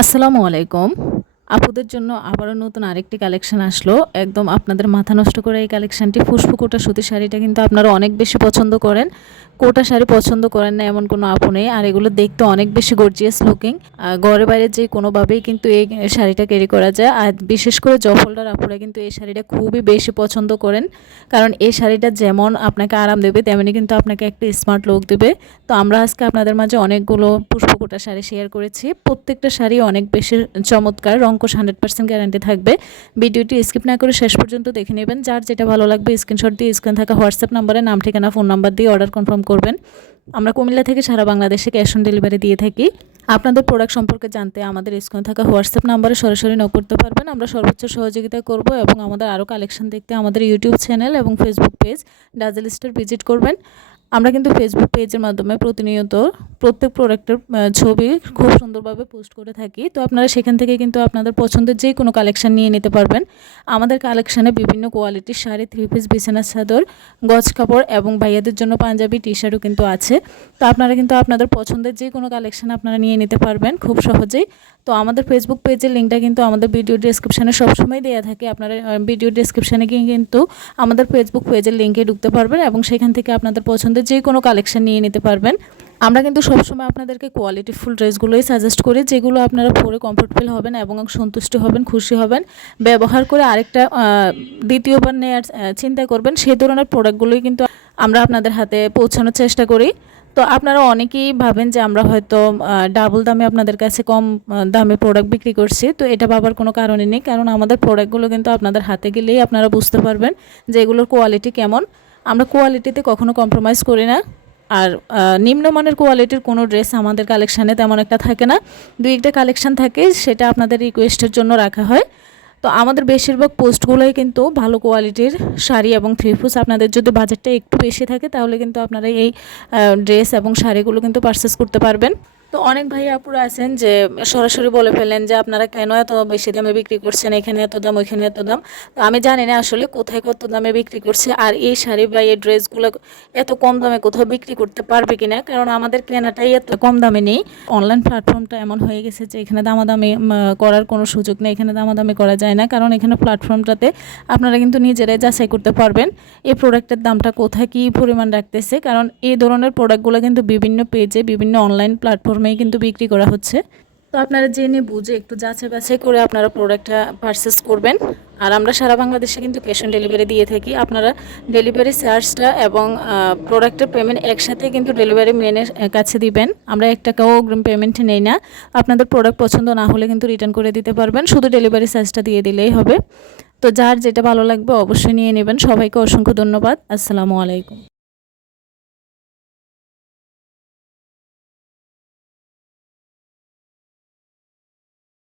আসসালামু আলাইকুম। আপুদের জন্য আবারও নতুন আরেকটি কালেকশন আসলো। একদম আপনাদের মাথা নষ্ট করে এই কালেকশানটি ফুসফুকোটা সুতি শাড়িটা কিন্তু আপনারা অনেক বেশি পছন্দ করেন। কোটা শাড়ি পছন্দ করেন না, এমন কোনো আপু নেই। আর এগুলো দেখতে অনেক বেশি গর্জিয়াস লুকিং ঘরে বাইরে যে কোনোভাবেই কিন্তু এই শাড়িটা ক্যারি করা যায়। আর বিশেষ করে জফলদার আপুরা কিন্তু এই শাড়িটা খুবই বেশি পছন্দ করেন। কারণ এই শাড়িটা যেমন আপনাকে আরাম দেবে, তেমনি কিন্তু আপনাকে একটা স্মার্ট লুক দেবে। তো আমরা আজকে আপনাদের মাঝে অনেকগুলো পুষ্পকোটা শাড়ি শেয়ার করেছি। প্রত্যেকটা শাড়ি অনেক বেশি চমৎকার রঙ্কশ হান্ড্রেড পার্সেন্ট গ্যারান্টি থাকবে। ভিডিওটি স্কিপ না করে শেষ পর্যন্ত দেখে নেবেন। যার যেটা ভালো লাগবে স্ক্রিনশট দিয়ে স্ক্রিন থাকা হোয়াটসঅ্যাপ নাম্বারে, নাম, ঠিকানা ফোন নাম্বার দিয়ে অর্ডার কনফার্ম করবেন। আমরা কুমিল্লা থেকে সারা বাংলাদেশে ক্যাশ অন ডেলিভারি দিয়ে থাকি। আপনাদের প্রোডাক্ট সম্পর্কে জানতে আমাদের স্ক্রিনে থাকা হোয়াটসঅ্যাপ নাম্বারে সরাসরি নক করতে পারবেন। আমরা সর্বোচ্চ সহযোগিতা করব এবং আমাদের আরও কালেকশন দেখতে আমাদের ইউটিউব চ্যানেল এবং Facebook page Dazzle Star visit করবেন। আমরা কিন্তু ফেসবুক পেজের মাধ্যমে প্রতিনিয়ত প্রত্যেক প্রোডাক্টের ছবি খুব সুন্দরভাবে পোস্ট করে থাকি। তো আপনারা সেখান থেকে কিন্তু আপনাদের পছন্দের যে কোনো কালেকশান নিয়ে নিতে পারবেন। আমাদের কালেকশানে বিভিন্ন কোয়ালিটির শাড়ি থ্রি পিস বিছানা চাদর, গজ কাপড় এবং ভাইয়াদের জন্য পাঞ্জাবি টি শার্টও কিন্তু আছে। তো আপনারা কিন্তু আপনাদের পছন্দের যে কোনো কালেকশান আপনারা নিয়ে নিতে পারবেন খুব সহজেই। তো আমাদের ফেসবুক পেজের লিঙ্কটা কিন্তু আমাদের ভিডিও ডিসক্রিপশানে সবসময় দেওয়া থাকে। আপনারা ভিডিও ডিসক্রিপশানে গিয়ে কিন্তু আমাদের ফেসবুক পেজের লিঙ্কে ঢুকতে পারবেন এবং সেখান থেকে আপনাদের পছন্দের যে কোনো কালেকশান নিয়ে নিতে পারবেন। আমরা কিন্তু সবসময় আপনাদেরকে কোয়ালিটি ফুল ড্রেসগুলোই সাজেস্ট করি, যেগুলো আপনারা পরে কমফোর্টেবল হবেন এবং সন্তুষ্ট হবেন, খুশি হবেন। ব্যবহার করে আরেকটা দ্বিতীয়বার নেওয়ার চিন্তা করবেন সেই ধরনের প্রোডাক্টগুলোই কিন্তু আমরা আপনাদের হাতে পৌঁছানোর চেষ্টা করি। তো আপনারা অনেকেই ভাবেন যে আমরা হয়তো ডাবল দামে আপনাদের কাছে কম দামে প্রোডাক্ট বিক্রি করছি। তো এটা ভাবার কোনো কারণে নেই, কারণ আমাদের প্রোডাক্টগুলো কিন্তু আপনাদের হাতে গেলেই আপনারা বুঝতে পারবেন যে এগুলোর কোয়ালিটি কেমন। আমরা কোয়ালিটিতে কখনো কম্প্রোমাইজ করি না। আর নিম্নমানের কোয়ালিটির কোনো ড্রেস আমাদের কালেকশানে তেমন একটা থাকে না। দুই একটা কালেকশান থাকে, সেটা আপনাদের রিকোয়েস্টের জন্য রাখা হয়। তো আমাদের বেশিরভাগ পোস্টগুলোই কিন্তু ভালো কোয়ালিটির শাড়ি এবং থ্রি ফুস আপনাদের যদি বাজেটটা একটু বেশি থাকে, তাহলে কিন্তু আপনারা এই ড্রেস এবং শাড়িগুলো কিন্তু পারচেস করতে পারবেন। তো অনেক ভাই আপুরা আছেন যে সরাসরি বলে ফেলেন যে আপনারা কেন এত বেশি দামে বিক্রি করছেন, এখানে এত দাম, ওইখানে এত দাম? তো আমি জানি না আসলে কোথায় কত দামে বিক্রি করছে আর এই শাড়ি বা এই ড্রেসগুলো এত কম দামে কোথাও বিক্রি করতে পারবে কিনা? কারণ আমাদের কেনাটাই এত কম দামে নেই। অনলাইন প্ল্যাটফর্মটা এমন হয়ে গেছে যে এখানে দামাদামি করার কোনো সুযোগ নেই, এখানে দামাদামি করা যায় না। কারণ এখানে প্ল্যাটফর্মটাতে আপনারা কিন্তু নিজেরাই যাচাই করতে পারবেন এই প্রোডাক্টের দামটা কোথায় কী পরিমাণ রাখতেছে। কারণ এই ধরনের প্রোডাক্টগুলো কিন্তু বিভিন্ন পেজে, বিভিন্ন অনলাইন প্ল্যাটফর্মে দামেই কিন্তু বিক্রি করা হচ্ছে। তো আপনারা জেনে বুঝে একটু যাচাই বাছাই করে আপনারা প্রোডাক্টটা পারচেস করবেন। আর আমরা সারা বাংলাদেশে কিন্তু ক্যাশ অন ডেলিভারি দিয়ে থাকি। আপনারা ডেলিভারি চার্জটা এবং প্রোডাক্টের পেমেন্ট একসাথে কিন্তু ডেলিভারি মেনের কাছে দিবেন। আমরা এক টাকাও অগ্রিম পেমেন্ট নেই না। আপনাদের প্রোডাক্ট পছন্দ না হলে কিন্তু রিটার্ন করে দিতে পারবেন। শুধু ডেলিভারি চার্জটা দিয়ে দিলেই হবে। তো যার যেটা ভালো লাগবে অবশ্যই নিয়ে নেবেন। সবাইকে অসংখ্য ধন্যবাদ। আসসালামু আলাইকুম।